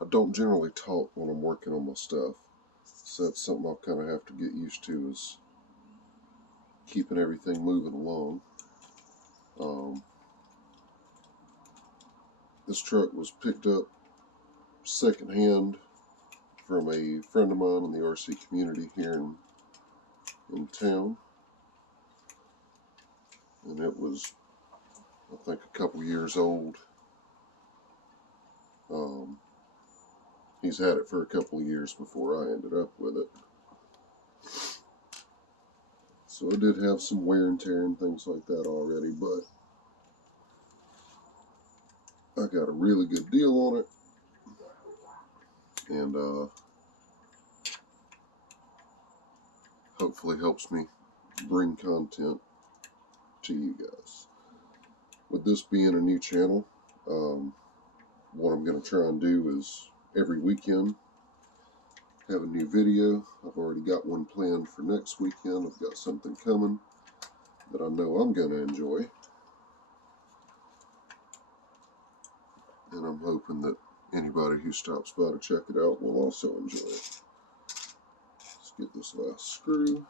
I don't generally talk when I'm working on my stuff, so that's something I'll kind of have to get used to, is keeping everything moving along. This truck was picked up secondhand from a friend of mine in the RC community here in town, and it was, I think, a couple years old. He's had it for a couple of years before I ended up with it. So it did have some wear and tear and things like that already, but I got a really good deal on it, and hopefully helps me bring content to you guys. With this being a new channel, what I'm going to try and do is every weekend have a new video. I've already got one planned for next weekend. I've got something coming that I know I'm going to enjoy, and I'm hoping that anybody who stops by to check it out will also enjoy it. Let's get this last screw.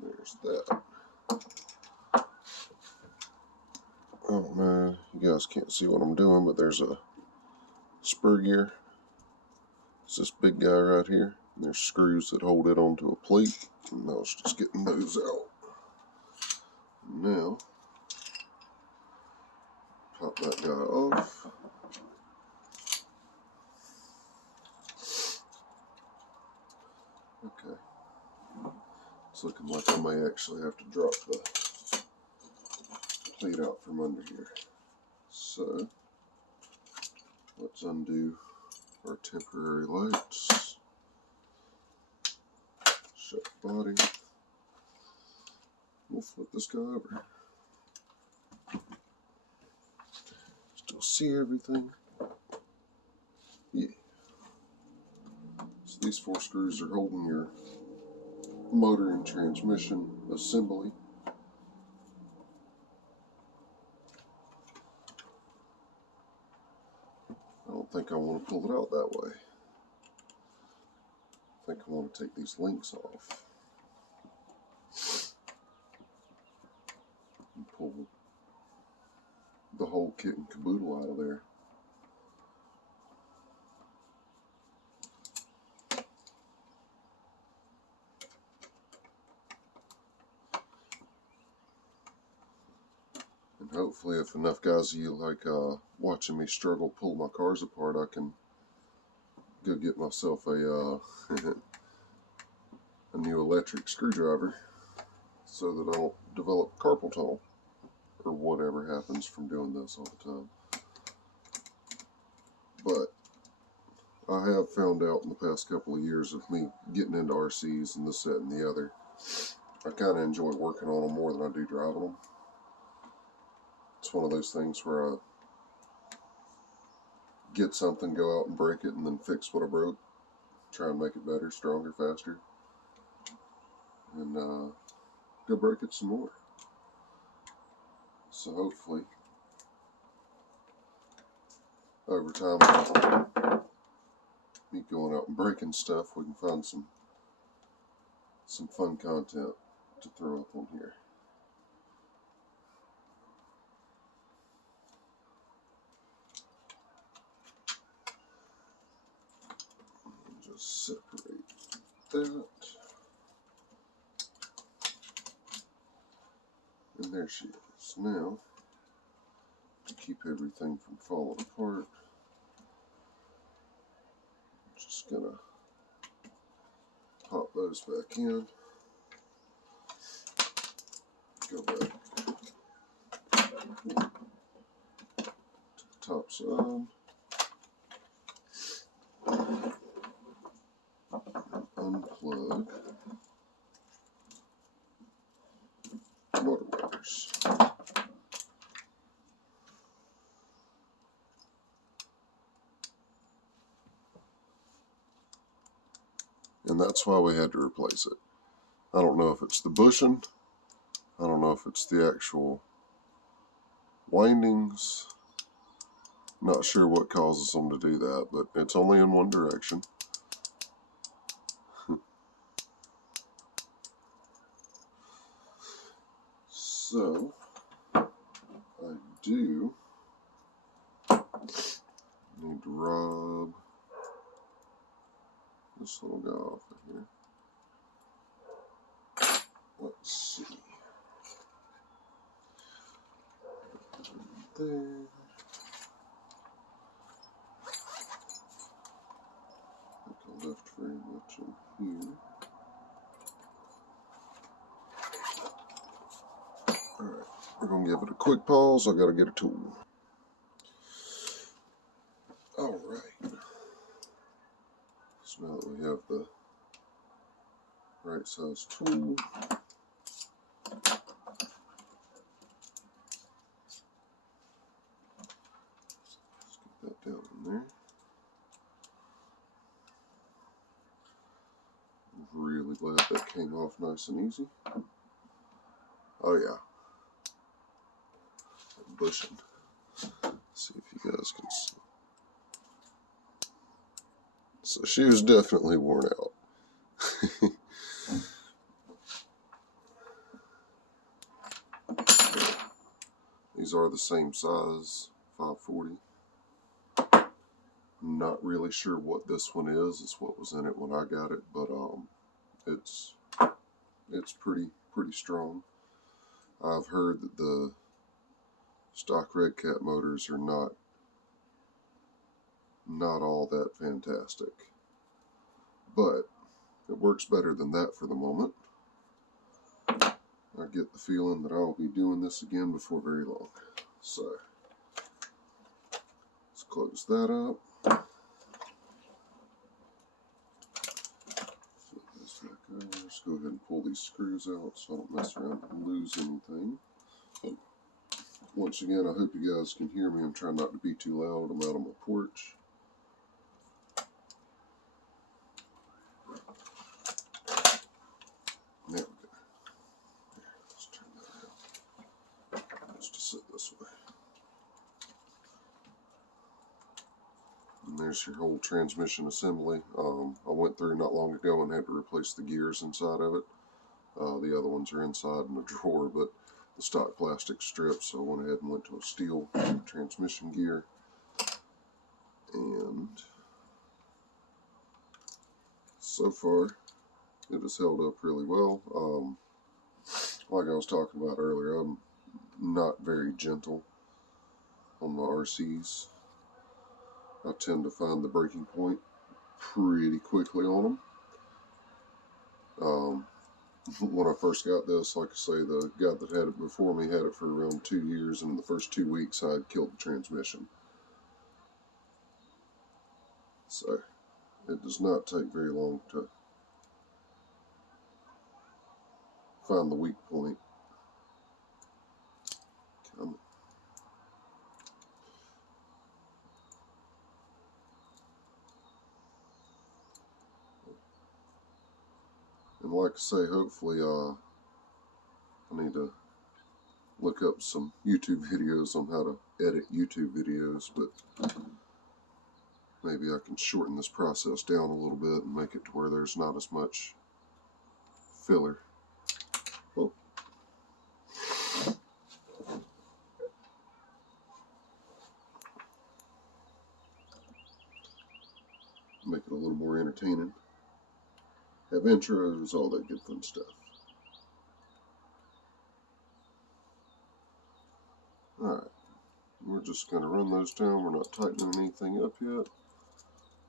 There's that. I don't know, you guys can't see what I'm doing, but there's a spur gear. It's this big guy right here. And there's screws that hold it onto a plate. And I was just getting those out. Now, pop that guy off. Okay. It's looking like I may actually have to drop the plate out from under here. So, let's undo our temporary lights. Shut the body. We'll flip this guy over. Still see everything? Yeah. So these 4 screws are holding your motor and transmission assembly. I don't think I want to pull it out that way. I think I want to take these links off and pull the whole kit and caboodle out of there. And hopefully, if enough guys of you like watching me struggle pull my cars apart, I can go get myself a a new electric screwdriver so that I don't develop carpal tunnel or whatever happens from doing this all the time. But I have found out in the past couple of years of me getting into RCs and this, that, and the other, I kind of enjoy working on them more than I do driving them. It's one of those things where I get something, go out and break it, and then fix what I broke, try and make it better, stronger, faster, and go break it some more. So hopefully, over time, me going out and breaking stuff, we can find some fun content to throw up on here. Just separate that. And there she is. Now, to keep everything from falling apart, I'm just gonna pop those back in. Go back to the top side. Unplug motor wires. And that's why we had to replace it. I don't know if it's the bushing I don't know if it's the actual windings. Not sure what causes them to do that, but it's only in one direction. So, I do need to rub this little guy off of here. Let's see. There. I think I left very much in here. Alright, we're going to give it a quick pause. I got to get a tool. Alright. So now that we have the right size tool, let's get that down in there. Really glad that came off nice and easy. Oh yeah. Bushing. See if you guys can see. So she was definitely worn out. These are the same size, 540. Not really sure what this one is. It's what was in it when I got it, but it's pretty strong. I've heard that the stock Redcat motors are not all that fantastic, but it works better than that for the moment. I get the feeling that I'll be doing this again before very long. So let's close that up. Flip this back over. Let's go ahead and pull these screws out so I don't mess around and lose anything. Once again, I hope you guys can hear me. I'm trying not to be too loud. I'm out on my porch. There we go. Let's turn that out. Just to sit this way. And there's your whole transmission assembly. I went through not long ago and had to replace the gears inside of it. The other ones are inside in a drawer, but the stock plastic stripped, so I went ahead and went to a steel transmission gear. And so far, it has held up really well. Like I was talking about earlier, I'm not very gentle on my RCs. I tend to find the breaking point pretty quickly on them. When I first got this, like I say, the guy that had it before me had it for around 2 years, and in the first 2 weeks I had killed the transmission. So it does not take very long to find the weak point. And like I say, hopefully I need to look up some YouTube videos on how to edit YouTube videos, but maybe I can shorten this process down a little bit and make it to where there's not as much filler. Oh. Make it a little more entertaining. Have intros, all that good fun stuff. Alright, we're just going to run those down. We're not tightening anything up yet.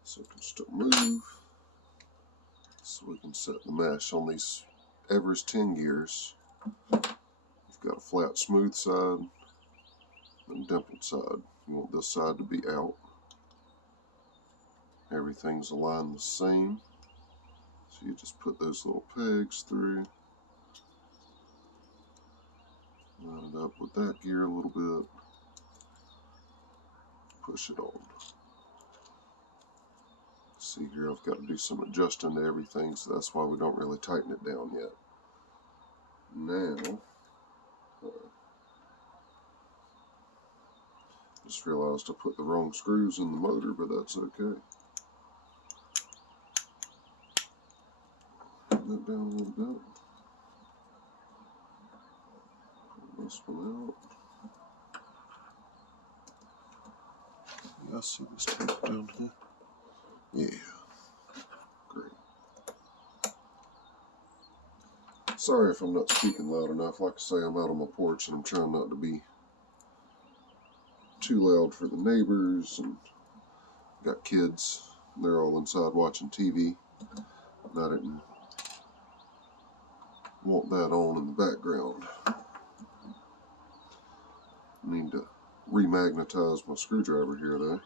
So it can still move. So we can set the mesh on these everest10 gears. You've got a flat, smooth side and a dimpled side. You want this side to be out. Everything's aligned the same. So you just put those little pegs through. Line it up with that gear a little bit. Push it on. See here, I've got to do some adjusting to everything, so that's why we don't really tighten it down yet. Now, just realized I put the wrong screws in the motor, but that's okay. Put that down a little bit. Pull this one out. Yeah, I see this tape down here. Yeah. Great. Sorry if I'm not speaking loud enough. Like I say, I'm out on my porch and I'm trying not to be too loud for the neighbors, and got kids. They're all inside watching TV. And I didn't want that on in the background. Need to remagnetize my screwdriver here though.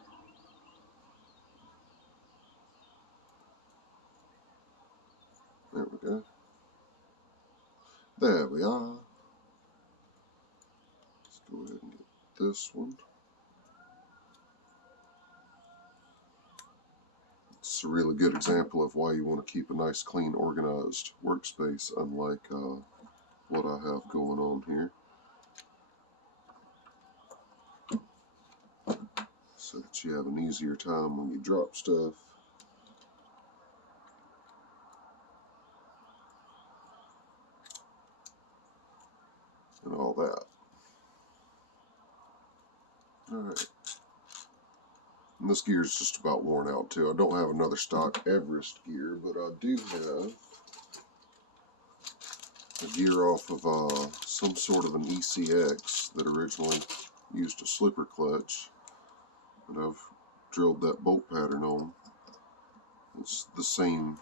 There we go. There we are. Let's go ahead and get this one. It's a really good example of why you want to keep a nice, clean, organized workspace, unlike what I have going on here. So that you have an easier time when you drop stuff. And all that. Alright. And this gear is just about worn out too. I don't have another stock Everest gear, but I do have a gear off of some sort of an ECX that originally used a slipper clutch. But I've drilled that bolt pattern on. It's the same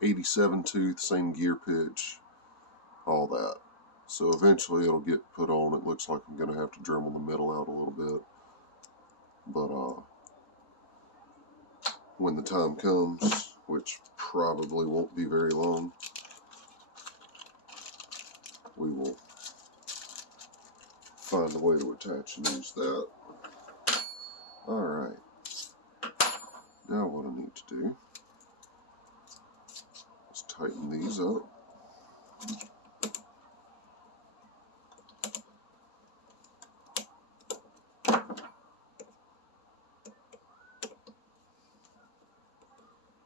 87 tooth, same gear pitch, all that. So eventually it'll get put on. It looks like I'm going to have to Dremel the middle out a little bit. But when the time comes, which probably won't be very long, we will find a way to attach and use that. Alright. Now what I need to do is tighten these up.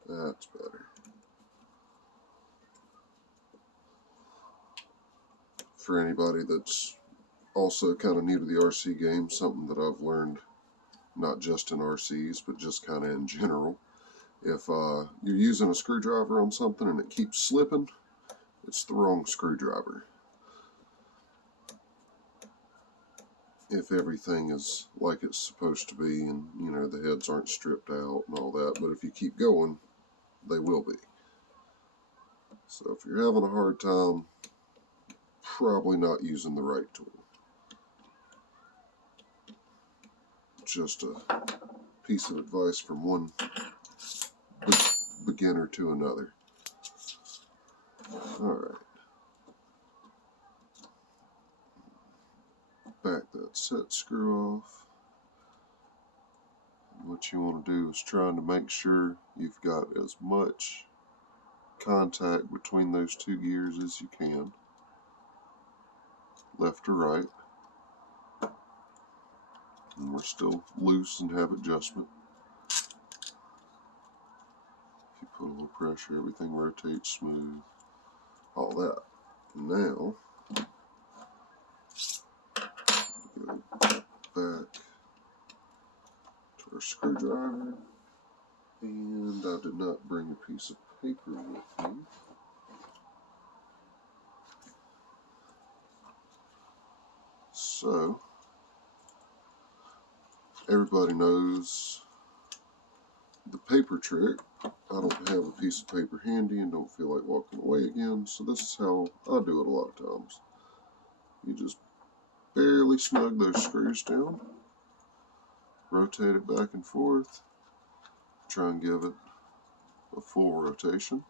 That's better. For anybody that's also kind of new to the RC game, something that I've learned not just in RCs, but just kind of in general. If you're using a screwdriver on something and it keeps slipping, it's the wrong screwdriver. If everything is like it's supposed to be and, you know, the heads aren't stripped out and all that, but if you keep going, they will be. So if you're having a hard time, probably not using the right tool. Just a piece of advice from one beginner to another. Alright. Back that set screw off. And what you want to do is trying to make sure you've got as much contact between those two gears as you can, left to right. And we're still loose and have adjustment. If you put a little pressure, everything rotates smooth. All that. Now, go back to our screwdriver. And I did not bring a piece of paper with me. So, everybody knows the paper trick. I don't have a piece of paper handy and don't feel like walking away again, so this is how I do it a lot of times. You just barely snug those screws down, rotate it back and forth, try and give it a full rotation.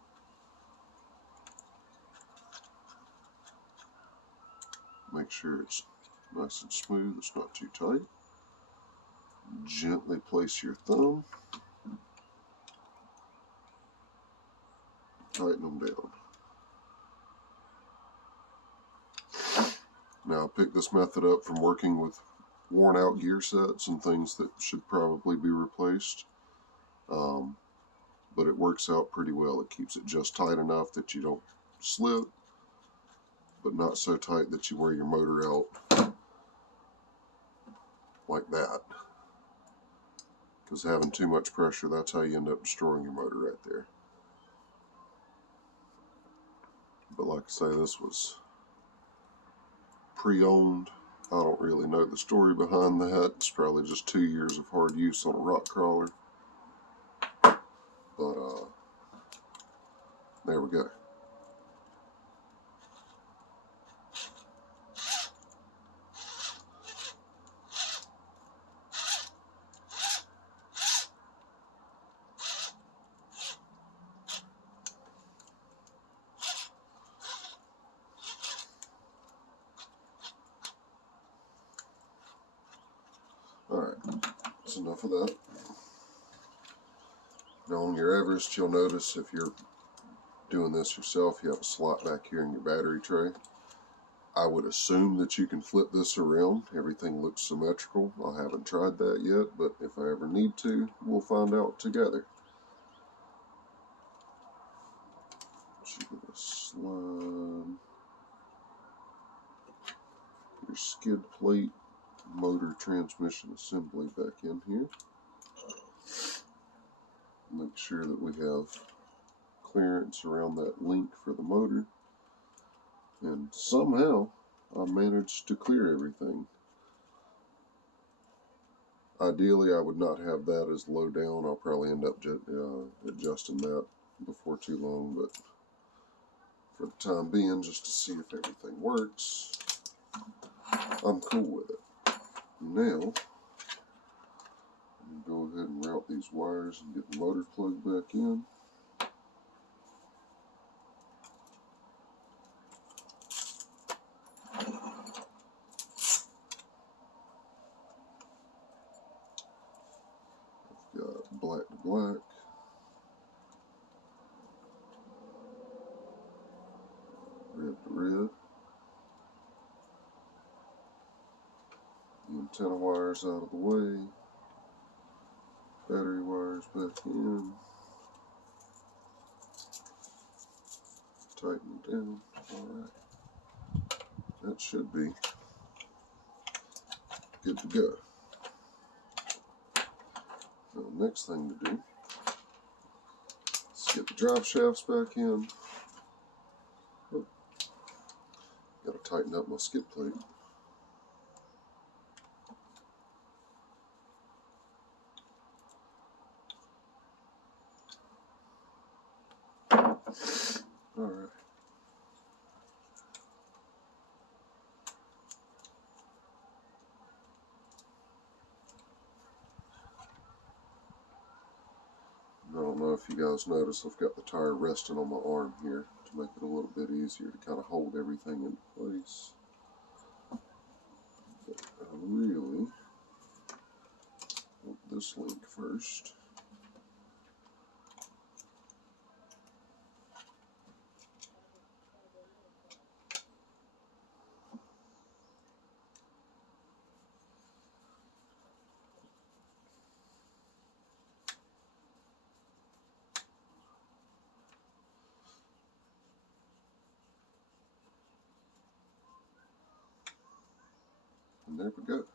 Make sure it's nice and smooth, it's not too tight. Gently place your thumb, tighten them down. Now I picked this method up from working with worn out gear sets and things that should probably be replaced. But it works out pretty well. It keeps it just tight enough that you don't slip, but not so tight that you wear your motor out like that. Because having too much pressure, that's how you end up destroying your motor right there. But like I say, this was pre-owned. I don't really know the story behind that. It's probably just 2 years of hard use on a rock crawler. But there we go. Alright, that's enough of that. Now on your Everest, you'll notice if you're doing this yourself, you have a slot back here in your battery tray. I would assume that you can flip this around. Everything looks symmetrical. I haven't tried that yet, but if I ever need to, we'll find out together. Should we slide your skid plate, motor, transmission assembly back in here. Make sure that we have clearance around that link for the motor. And somehow I managed to clear everything. Ideally, I would not have that as low down. I'll probably end up adjusting that before too long, but for the time being, just to see if everything works, I'm cool with it. Now, I'm going to go ahead and route these wires and get the motor plugged back in. Got black to black, red to red. The antenna wires out of the way. Battery wires back in. Tighten it down. Alright. That should be good to go. Now, the next thing to do is get the drive shafts back in. Oh, gotta tighten up my skid plate. Alright. I don't know if you guys notice, I've got the tire resting on my arm here to make it a little bit easier to kind of hold everything in place. But I really want this link first. And there we go.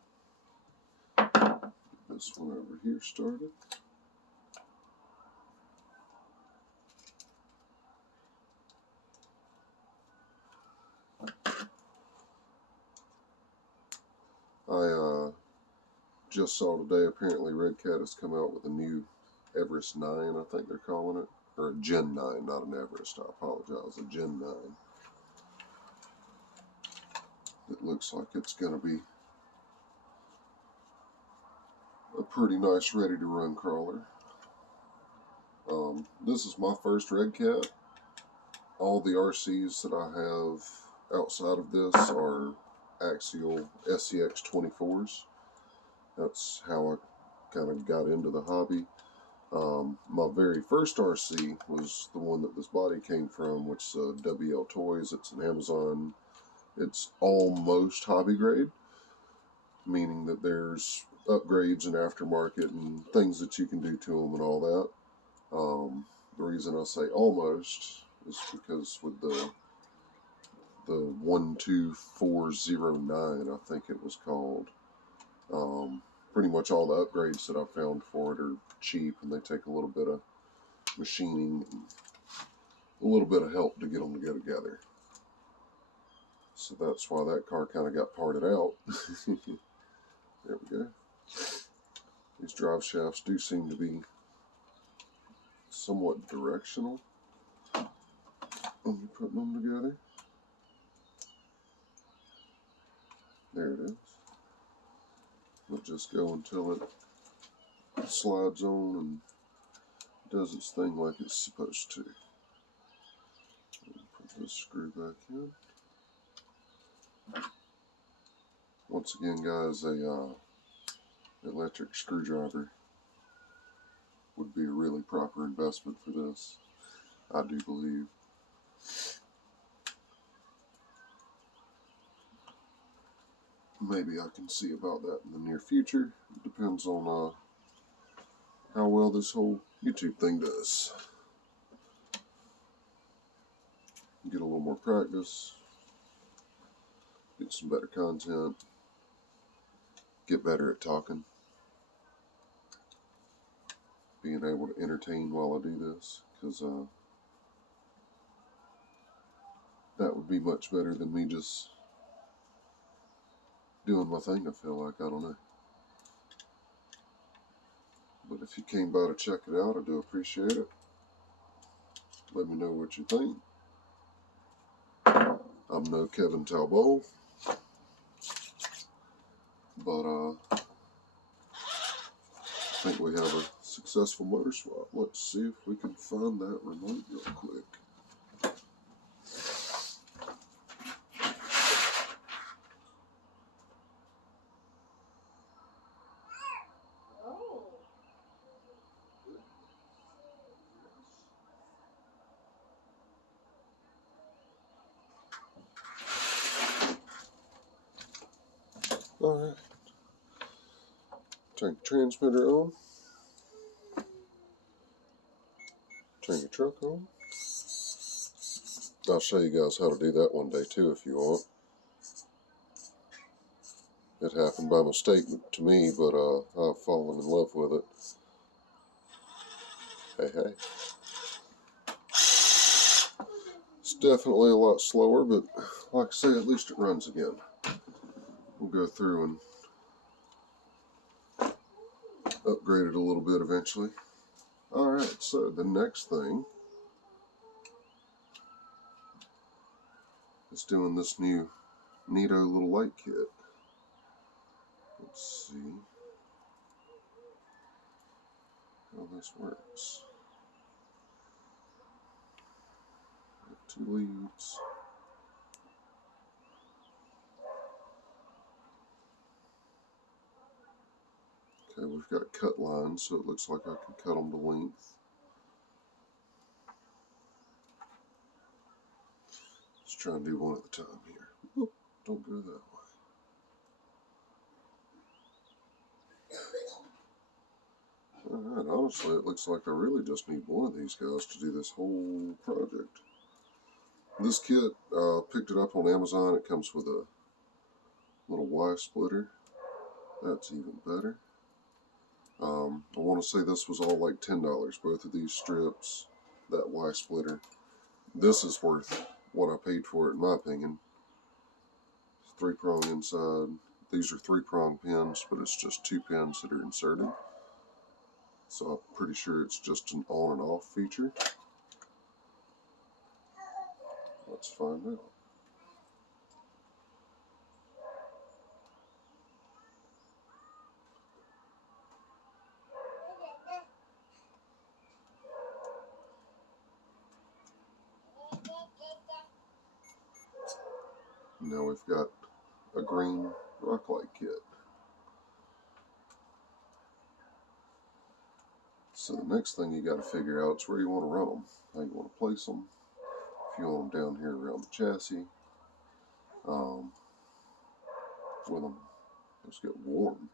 Get this one over here started. I just saw today, apparently Redcat has come out with a new Everest 9, I think they're calling it. Or a Gen 9, not an Everest, I apologize, a Gen 9. It looks like it's going to be a pretty nice ready to run crawler. This is my first Redcat. All the RCs that I have outside of this are axial SCX 24s. That's how I kind of got into the hobby. My very first RC was the one that this body came from, which is WL Toys. It's an Amazon. It's almost hobby grade. meaning that there's upgrades and aftermarket and things that you can do to them and all that. The reason I say almost is because with the 12409, I think it was called, pretty much all the upgrades that I found for it are cheap, and they take a little bit of machining and a little bit of help to get them to go together. So that's why that car kind of got parted out. There we go. These drive shafts do seem to be somewhat directional when you're putting them together. There it is. It'll just go until it slides on and does its thing like it's supposed to. Put this screw back in. Once again, guys, a electric screwdriver would be a really proper investment for this, I do believe. Maybe I can see about that in the near future. It depends on how well this whole YouTube thing does. Get a little more practice, get some better content, get better at talking, being able to entertain while I do this, because that would be much better than me just doing my thing, I feel like. I don't know. But if you came by to check it out, I do appreciate it. Let me know what you think. I'm no Kevin Talbot, but I think we have a successful motor swap. Let's see if we can find that remote real quick. Alright. Turn the transmitter on. Turn your truck on. I'll show you guys how to do that one day too if you want. It happened by mistake to me, but I've fallen in love with it. Hey, hey. It's definitely a lot slower, but like I say, at least it runs again. We'll go through and upgrade it a little bit eventually. Alright, so the next thing is doing this new neato little light kit. Let's see how this works. Got 2 leads. Okay, we've got cut lines, so it looks like I can cut them to length. Let's try and do one at a time here. Oop, don't go that way. Alright, honestly, it looks like I really just need one of these guys to do this whole project. This kit, picked it up on Amazon. It comes with a little Y splitter. That's even better. I want to say this was all like $10. Both of these strips, that Y splitter. This is worth what I paid for it, in my opinion. 3-prong inside. These are 3-prong pins, but it's just 2 pins that are inserted. So I'm pretty sure it's just an on and off feature. Let's find out. Now we've got a green rock light kit. So the next thing you got to figure out is where you want to run them, how you want to place them. If you want them down here around the chassis, with them Let's get warm.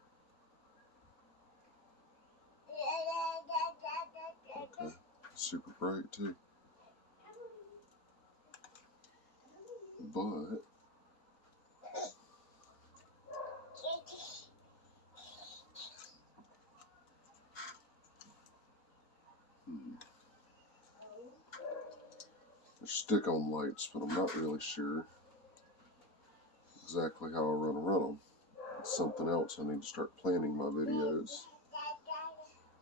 Okay, super bright too. But there's stick-on lights, but I'm not really sure exactly how I run them. It's something else I need to start planning my videos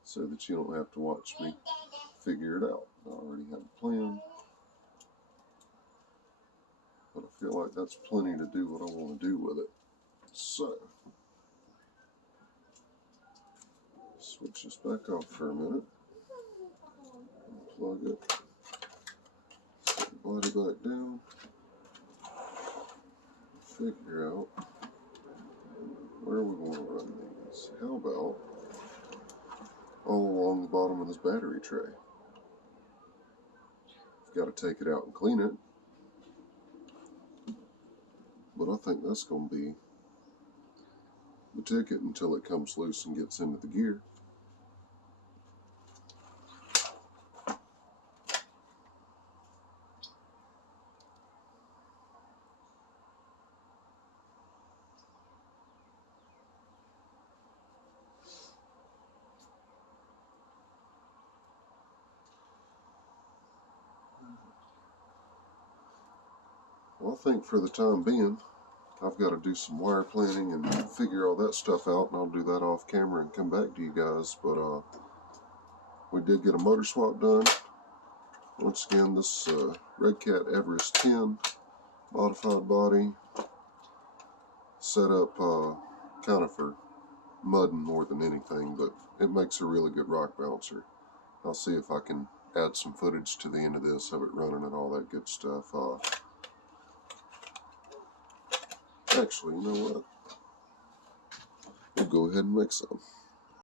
so that you don't have to watch me figure it out. I already have a plan, but I feel like that's plenty to do what I want to do with it. So, switch this back off for a minute, plug it, set the body back down, figure out where we want to run these. How about all along the bottom of this battery tray? I've got to take it out and clean it, but I think that's going to be the ticket until it comes loose and gets into the gear. Well, I think for the time being, I've got to do some wire planning and figure all that stuff out, and I'll do that off camera and come back to you guys. But we did get a motor swap done. Once again, this Redcat everest10 modified body, set up kind of for mudding more than anything, but it makes a really good rock bouncer. I'll see if I can add some footage to the end of this of it running and all that good stuff. Actually, you know what? We'll go ahead and make some.